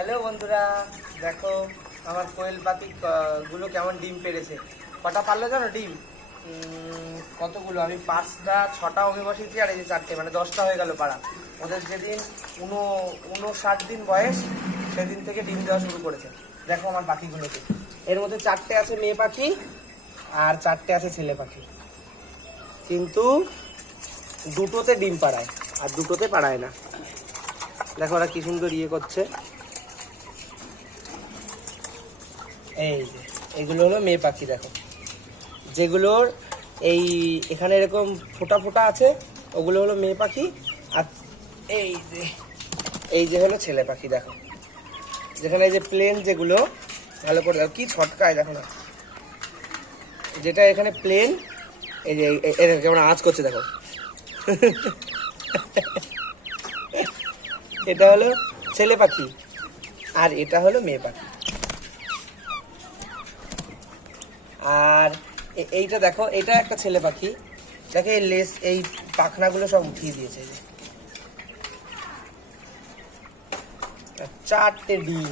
Hello বন্ধুরা, দেখো আমার কোয়েল পাখি গুলো কেমন ডিম পেড়েছে। কটা পারলো জানো ডিম? কতগুলো, আমি 5টা 6টা ওকে বসিয়েছি, আর এই যে 4টে, মানে 10টা হয়ে গেল পাড়া। ওদের যেদিন 59 দিন বয়স সেদিন থেকে ডিম দেওয়া শুরু করেছে। দেখো আমার পাখিগুলোকে, এর মধ্যে 4টে আছে মেয়ে পাখি আর 4টে আছে ছেলে পাখি, কিন্তু দুটোতে ডিম পাড়ায় আর দুটোতে পাড়ায় না। দেখো ওরা কি সুন্দর ইয়ে করছে। এই যে এগুলো হলো মেয়ে পাখি, দেখো যেগুলোর এই এখানে এরকম ফোঁটা ফোঁটা আছে ওগুলো হলো মেয়ে পাখি, আর এই যে হলো ছেলে পাখি। দেখো যেখানে এই যে প্লেন, যেগুলো ভালো করে দেখো কি ছটকায়, দেখো না যেটা এখানে প্লেন, এই যে কেমন আওয়াজ করছে দেখো। এটা হলো ছেলে পাখি আর এটা হলো মেয়ে পাখি। আর এইটা দেখো, এটা একটা ছেলে পাখি, দেখে এই লেস এই পাখনাগুলো সব উঠিয়ে দিয়েছে। 4টে ডিম।